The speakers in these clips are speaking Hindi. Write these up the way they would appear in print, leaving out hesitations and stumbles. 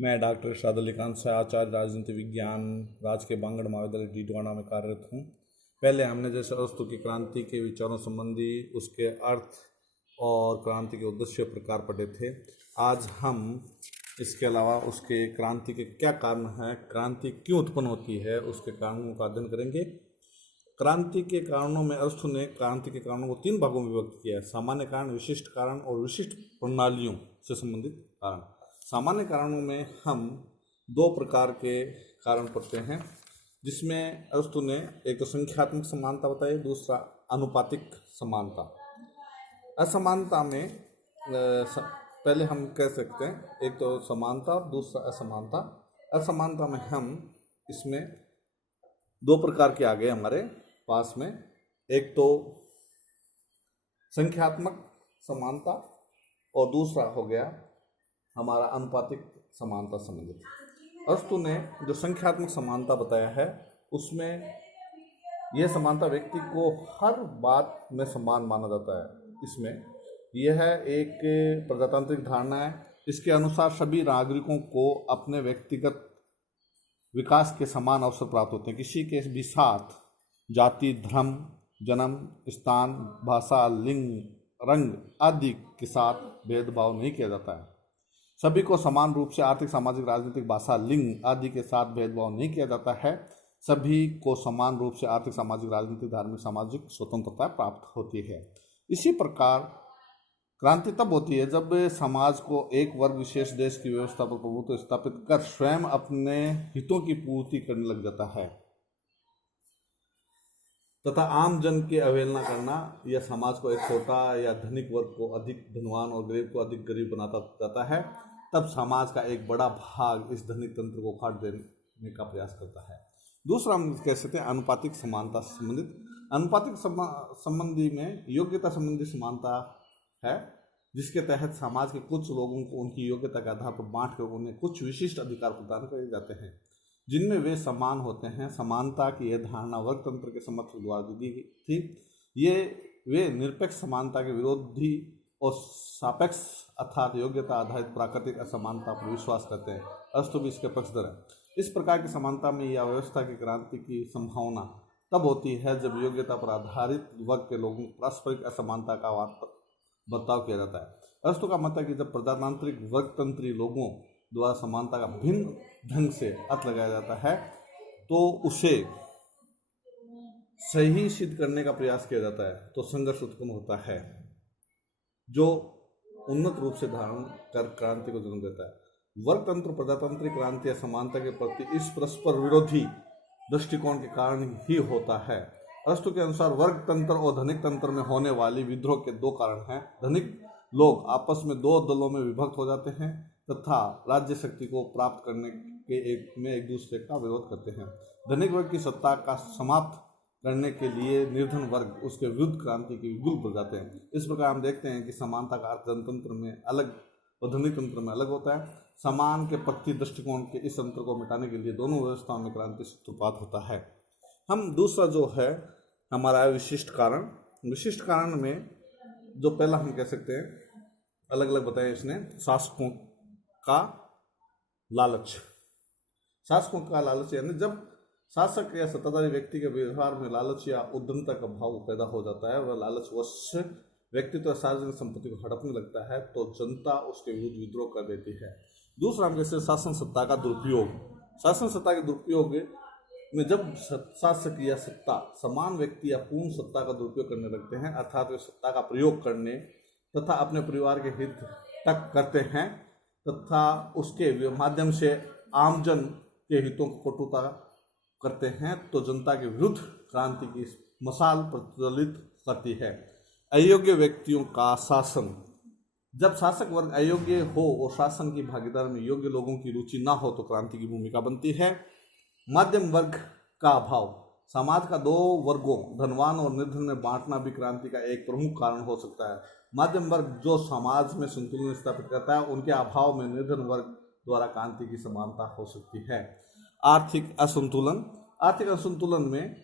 मैं डॉक्टर इरशाद अली खान से आचार्य राजनीति विज्ञान राजकीय बांगड़ महाविद्यालय डीडवाना में कार्यरत हूँ। पहले हमने जैसे अरस्तु की क्रांति के विचारों संबंधी उसके अर्थ और क्रांति के उद्देश्य प्रकार पढ़े थे। आज हम इसके अलावा उसके क्रांति के क्या कारण हैं, क्रांति क्यों उत्पन्न होती है, उसके कारणों का अध्ययन करेंगे। क्रांति के कारणों में अरस्तु ने क्रांति के कारणों को 3 भागों में विभक्त किया है: सामान्य कारण, विशिष्ट कारण और विशिष्ट प्रणालियों से संबंधित कारण। सामान्य कारणों में हम 2 प्रकार के कारण पढ़ते हैं, जिसमें अरस्तु ने एक तो संख्यात्मक समानता बताई, दूसरा अनुपातिक समानता। असमानता में पहले हम कह सकते हैं एक तो समानता, दूसरा असमानता। असमानता में हम इसमें 2 प्रकार के आ गए हमारे पास में, एक तो संख्यात्मक समानता और दूसरा हो गया हमारा अनुपातिक समानता संबंधित। अरस्तु ने जो संख्यात्मक समानता बताया है उसमें यह समानता व्यक्ति को हर बात में समान माना जाता है। इसमें यह एक प्रजातांत्रिक धारणा है। इसके अनुसार सभी नागरिकों को अपने व्यक्तिगत विकास के समान अवसर प्राप्त होते हैं। किसी के भी साथ जाति, धर्म, जन्म स्थान, भाषा, लिंग, रंग आदि के साथ भेदभाव नहीं किया जाता है। सभी को समान रूप से आर्थिक, सामाजिक, राजनीतिक, भाषा, लिंग आदि के साथ भेदभाव नहीं किया जाता है। सभी को समान रूप से आर्थिक, सामाजिक, राजनीतिक, धार्मिक, सामाजिक स्वतंत्रता प्राप्त होती है। इसी प्रकार क्रांति तब होती है जब समाज को एक वर्ग विशेष देश की व्यवस्था पर प्रभुत्व स्थापित कर स्वयं अपने हितों की पूर्ति करने लग जाता है तथा आम जन की अवहेलना करना या समाज को एक छोटा या धनिक वर्ग को अधिक धनवान और गरीब को अधिक गरीब बनाता जाता है। तब समाज का एक बड़ा भाग इस धनिक तंत्र को काट देने का प्रयास करता है। दूसरा हम कह सकते हैं अनुपातिक समानता से संबंधित। अनुपातिक संबंधी में योग्यता संबंधी समानता है, जिसके तहत समाज के कुछ लोगों को उनकी योग्यता के आधार पर बांट कर उन्हें कुछ विशिष्ट अधिकार प्रदान किए जाते हैं जिनमें वे समान होते हैं। समानता की यह धारणा वर्ग तंत्र के समर्थक द्वारा दी गई थी। वे निरपेक्ष समानता के विरोधी और सापेक्ष अर्थात योग्यता आधारित प्राकृतिक असमानता पर विश्वास करते हैं। अरस्तु भी इसके पक्षधर है। इस प्रकार की समानता में या व्यवस्था की क्रांति की संभावना तब होती है जब योग्यता पर आधारित वर्ग के लोगों को पारस्परिक असमानता का बर्ताव किया जाता है। अरस्तु का मत है कि जब प्रजातांत्रिक वर्गतंत्री लोगों द्वारा समानता का भिन्न ढंग से अर्थ लगाया जाता है तो उसे सही सिद्ध करने का प्रयास किया जाता है, तो संघर्ष उत्पन्न होता है जो उन्नत रूप से धारण कर क्रांति को जन्म देता है। वर्गतंत्र प्रजातांत्रिक क्रांति या समानता के प्रति इस परस्पर विरोधी दृष्टिकोण के कारण ही होता है। अरस्तु के अनुसार वर्ग तंत्र और धनिक तंत्र में होने वाली विद्रोह के 2 कारण हैं। धनिक लोग आपस में 2 दलों में विभक्त हो जाते हैं तथा राज्य शक्ति को प्राप्त करने के एक दूसरे का विरोध करते हैं। धनिक वर्ग की सत्ता का समाप्त करने के लिए निर्धन वर्ग उसके विरुद्ध क्रांति के विगुल बन जाते हैं। इस प्रकार हम देखते हैं कि समानता का अर्थ जनतंत्र में अलग और धनिक तंत्र में अलग होता है। समान के प्रति दृष्टिकोण के इस अंतर को मिटाने के लिए दोनों व्यवस्थाओं में क्रांति सूत्रपात होता है। हम दूसरा जो है हमारा विशिष्ट कारण। विशिष्ट कारण में जो पहला हम कह सकते हैं अलग अलग बताया इसने, शासकों का लालच। शासकों का लालच यानी जब शासक या सत्ताधारी व्यक्ति के व्यवहार में लालच या उद्यमता का भाव पैदा हो जाता है, वह लालचवश व्यक्तित्व या सार्वजनिक संपत्ति को हड़पने लगता है तो जनता उसके विरुद्ध विद्रोह कर देती है। दूसरा हम कैसे शासन सत्ता का दुरुपयोग। शासन सत्ता के दुरुपयोग में जब शासक या सत्ता समान व्यक्ति या पूर्ण सत्ता का दुरुपयोग करने लगते हैं, अर्थात वे सत्ता का प्रयोग करने तथा अपने परिवार के हित तक करते हैं तथा उसके माध्यम से आमजन के हितों को कटुता करते हैं, तो जनता के विरुद्ध क्रांति की मशाल प्रज्वलित करती है। अयोग्य व्यक्तियों का शासन। जब शासक वर्ग अयोग्य हो और शासन की भागीदारी में योग्य लोगों की रुचि ना हो तो क्रांति की भूमिका बनती है। मध्यम वर्ग का अभाव। समाज का 2 वर्गों धनवान और निर्धन में बांटना भी क्रांति का एक प्रमुख कारण हो सकता है। मध्यम वर्ग जो समाज में संतुलन स्थापित करता है, उनके अभाव में निर्धन वर्ग द्वारा क्रांति की समानता हो सकती है। आर्थिक असंतुलन। आर्थिक असंतुलन में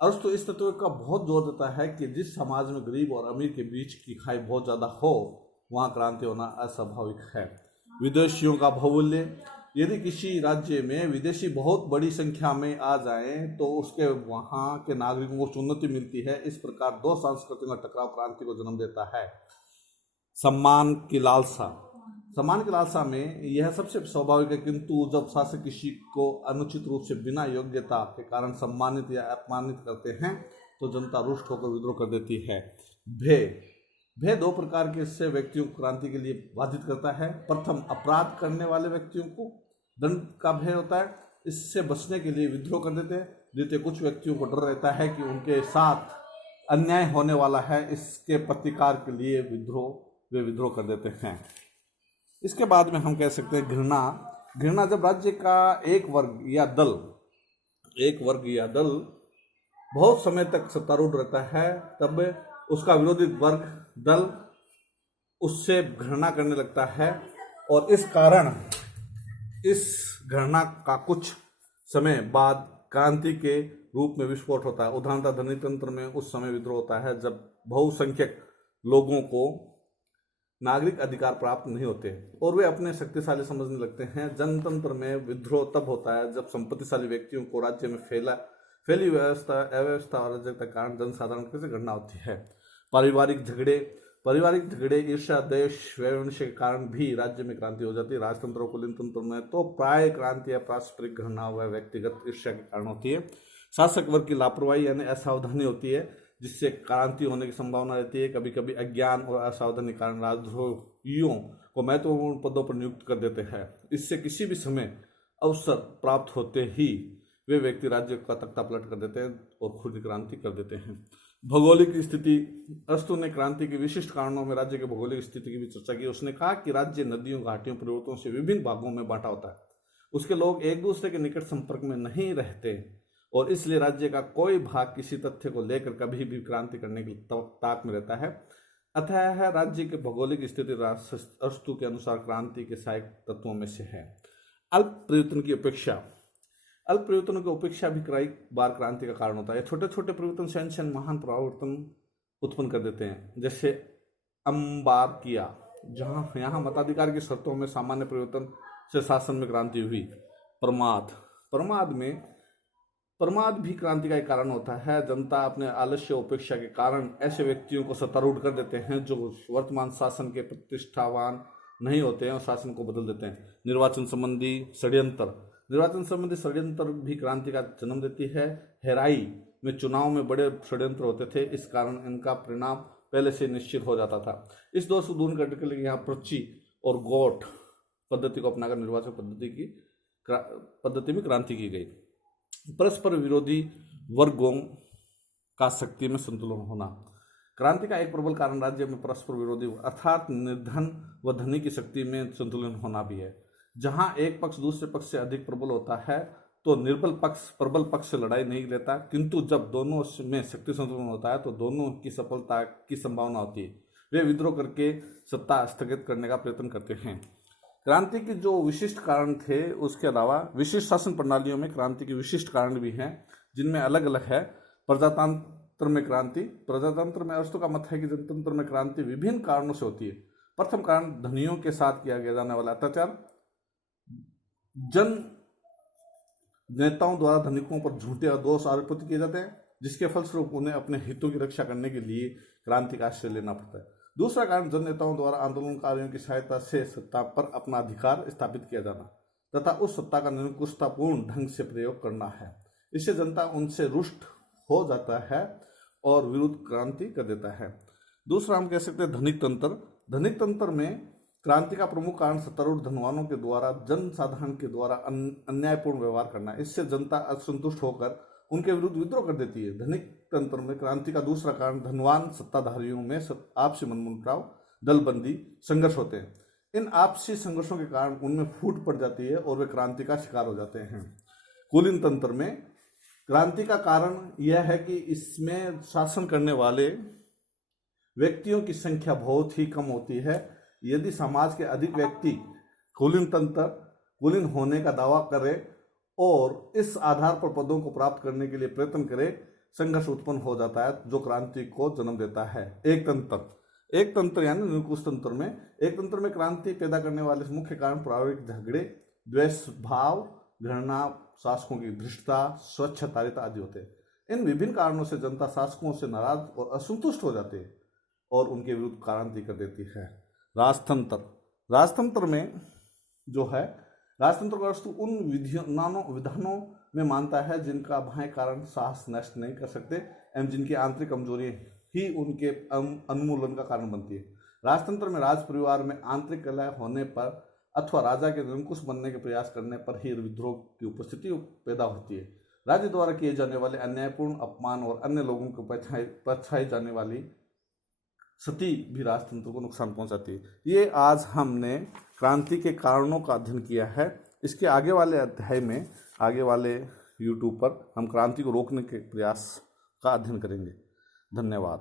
अरस्तु इस तत्व का बहुत जोर देता है कि जिस समाज में गरीब और अमीर के बीच की खाई बहुत ज़्यादा हो वहाँ क्रांति होना अस्वाभाविक है। विदेशियों का बाहुल्य। यदि किसी राज्य में विदेशी बहुत बड़ी संख्या में आ जाएं तो उसके वहाँ के नागरिकों को उन्नति मिलती है। इस प्रकार दो सांस्कृतिक टकराव क्रांति को जन्म देता है। सम्मान की लालसा। सम्मान की लालसा में यह सबसे स्वाभाविक है, किंतु जब शासक किसी को अनुचित रूप से बिना योग्यता के कारण सम्मानित या अपमानित करते हैं तो जनता रुष्ट होकर विद्रोह कर देती है। भय। भय दो प्रकार के इससे व्यक्तियों को क्रांति के लिए बाधित करता है। प्रथम, अपराध करने वाले व्यक्तियों को दंड का भय होता है, इससे बचने के लिए विद्रोह कर देते हैं। द्वितीय, कुछ व्यक्तियों को डर रहता है कि उनके साथ अन्याय होने वाला है, इसके प्रतिकार के लिए वे विद्रोह कर देते हैं। इसके बाद में हम कह सकते हैं घृणा। घृणा, जब राज्य का एक वर्ग या दल बहुत समय तक सत्तारूढ़ रहता है तब उसका विरोधी वर्ग दल उससे घृणा करने लगता है और इस कारण इस घृणा का कुछ समय बाद क्रांति के रूप में विस्फोट होता है। उदाहरणतः धनीतंत्र में उस समय विद्रोह होता है जब बहुसंख्यक लोगों को नागरिक अधिकार प्राप्त नहीं होते और वे अपने शक्तिशाली समझने लगते हैं। जनतंत्र में विद्रोह तब होता है जब संपत्तिशाली व्यक्तियों को राज्य में फैली अव्यवस्था और अराजकता के कारण जनसाधारण से गणना होती है। पारिवारिक झगड़े, ईर्ष्या, द्वेष, वैमनस्य के कारण भी राज्य में क्रांति हो जाती है। राजतंत्र और कुलीन तंत्र में तो प्राय क्रांति या पारस्परिक घृणा व व्यक्तिगत ईर्ष्या के कारण होती है। शासक वर्ग की लापरवाही यानी असावधानी होती है जिससे क्रांति होने की संभावना रहती है। कभी कभी अज्ञान और असावधानी के कारण राजद्रोहियों को महत्वपूर्ण पदों पर नियुक्त कर देते हैं। इससे किसी भी समय अवसर प्राप्त होते ही वे व्यक्ति राज्य का तख्ता पलट कर देते हैं और खुद क्रांति कर देते हैं। भौगोलिक स्थिति। अरस्तु ने क्रांति के विशिष्ट कारणों में राज्य की भौगोलिक स्थिति की भी चर्चा की। उसने कहा कि राज्य नदियों, घाटियों, पर्वतों से विभिन्न भागों में बांटा होता है। उसके लोग एक दूसरे के निकट संपर्क में नहीं रहते और इसलिए राज्य का कोई भाग किसी तथ्य को लेकर कभी भी क्रांति करने की ताक में रहता है। अतः राज्य की भौगोलिक स्थिति अरस्तु के अनुसार क्रांति के सहायक तत्वों में से है। अल्प परिवर्तन की उपेक्षा। अल्प परिवर्तनों की उपेक्षा भी कई बार क्रांति का कारण होता है। छोटे छोटे परिवर्तन शहन महान परिवर्तन उत्पन्न कर देते हैं, जैसे अंबारकिया, यहाँ मताधिकार की शर्तों में सामान्य परिवर्तन से शासन में क्रांति हुई। प्रमाद भी क्रांति का एक कारण होता है। जनता अपने आलस्य उपेक्षा के कारण ऐसे व्यक्तियों को सत्तारूढ़ कर देते हैं जो वर्तमान शासन के प्रतिष्ठावान नहीं होते हैं और शासन को बदल देते हैं। निर्वाचन संबंधी षड्यंत्र भी क्रांति का जन्म देती है। हेराई में चुनाव में बड़े षड्यंत्र होते थे, इस कारण इनका परिणाम पहले से निश्चित हो जाता था। इस दोष को दूर करने के लिए यहाँ पर्ची और गोट पद्धति को अपनाकर निर्वाचन पद्धति में क्रांति की गई। परस्पर विरोधी वर्गों का शक्ति में संतुलन होना। क्रांति का एक प्रबल कारण राज्य में परस्पर विरोधी अर्थात निर्धन व धनी की शक्ति में संतुलन होना भी है। जहां एक पक्ष दूसरे पक्ष से अधिक प्रबल होता है तो निर्बल पक्ष प्रबल पक्ष से लड़ाई नहीं लेता, किंतु जब दोनों में शक्ति संतुलन होता है तो दोनों की सफलता की संभावना होती है। वे विद्रोह करके सत्ता स्थगित करने का प्रयत्न करते हैं। क्रांति के जो विशिष्ट कारण थे उसके अलावा विशिष्ट शासन प्रणालियों में क्रांति के विशिष्ट कारण भी हैं जिनमें अलग अलग है। प्रजातंत्र में क्रांति। प्रजातंत्र में अरस्तु का मत है कि जनतंत्र में क्रांति विभिन्न कारणों से होती है। प्रथम कारण धनियों के साथ किया गया जाने वाला अत्याचार। जन नेताओं द्वारा धनिकों पर झूठे और दोष आरोपित किए जाते हैं जिसके फलस्वरूप उन्हें अपने हितों की रक्षा करने के लिए क्रांति का आश्रय लेना पड़ता है। दूसरा कारण जन नेताओं द्वारा आंदोलनकारियों की सहायता से सत्ता पर अपना अधिकार स्थापित किया जाना तथा उस सत्ता का निरंकुशतापूर्ण ढंग से प्रयोग करना है। इससे जनता उनसे रुष्ट हो जाता है और विरुद्ध क्रांति कर देता है। दूसरा हम कह सकते हैं धनिक तंत्र। धनिक तंत्र में क्रांति का प्रमुख कारण सत्तारूढ़ धनवानों के द्वारा जनसाधारण के द्वारा अन्यायपूर्ण व्यवहार करना है। इससे जनता असंतुष्ट होकर उनके विरुद्ध विद्रोह कर देती है। धनिक तंत्र में क्रांति का दूसरा कारण धनवान सत्ताधारियों में आपसी मनमुटाव, दलबंदी, संघर्ष होते हैं। इन आपसी संघर्षों के कारण उनमें फूट पड़ जाती है और वे क्रांति का शिकार हो जाते हैं। कुलीन तंत्र में क्रांति का कारण यह है कि इसमें शासन करने वाले व्यक्तियों की संख्या बहुत ही कम होती है। यदि समाज के अधिक व्यक्ति कुलीन होने का दावा करें और इस आधार पर पदों को प्राप्त करने के लिए प्रयत्न करें, संघर्ष उत्पन्न हो जाता है जो क्रांति को जन्म देता है। एक तंत्र यानी निरंकुश तंत्र में क्रांति पैदा करने वाले मुख्य कारण पारिवारिक झगड़े, द्वेष भाव, घृणा, शासकों की धृष्टता, स्वच्छतारिता आदि होते हैं। इन विभिन्न कारणों से जनता शासकों से नाराज और असंतुष्ट हो जाती है और उनके विरुद्ध क्रांति कर देती है। राजतंत्र, राजतंत्र में जो है, राजतंत्र का अर्थ उन विधानों में मानता है जिनका बाह्य कारण साहस नष्ट नहीं कर सकते एवं जिनकी आंतरिक कमजोरी ही उनके उन्मूलन का कारण बनती है। राजतंत्र में राज परिवार में आंतरिक कलह होने पर अथवा राजा के निरंकुश बनने के प्रयास करने पर ही विद्रोह की उपस्थिति पैदा होती है। राज्य द्वारा किए जाने वाले अन्यायपूर्ण अपमान और अन्य लोगों को पछाई जाने वाली सती भी राजतंत्र को नुकसान पहुंचाती है। ये आज हमने क्रांति के कारणों का अध्ययन किया है। इसके आगे वाले अध्याय में, आगे वाले यूट्यूब पर हम क्रांति को रोकने के प्रयास का अध्ययन करेंगे। धन्यवाद।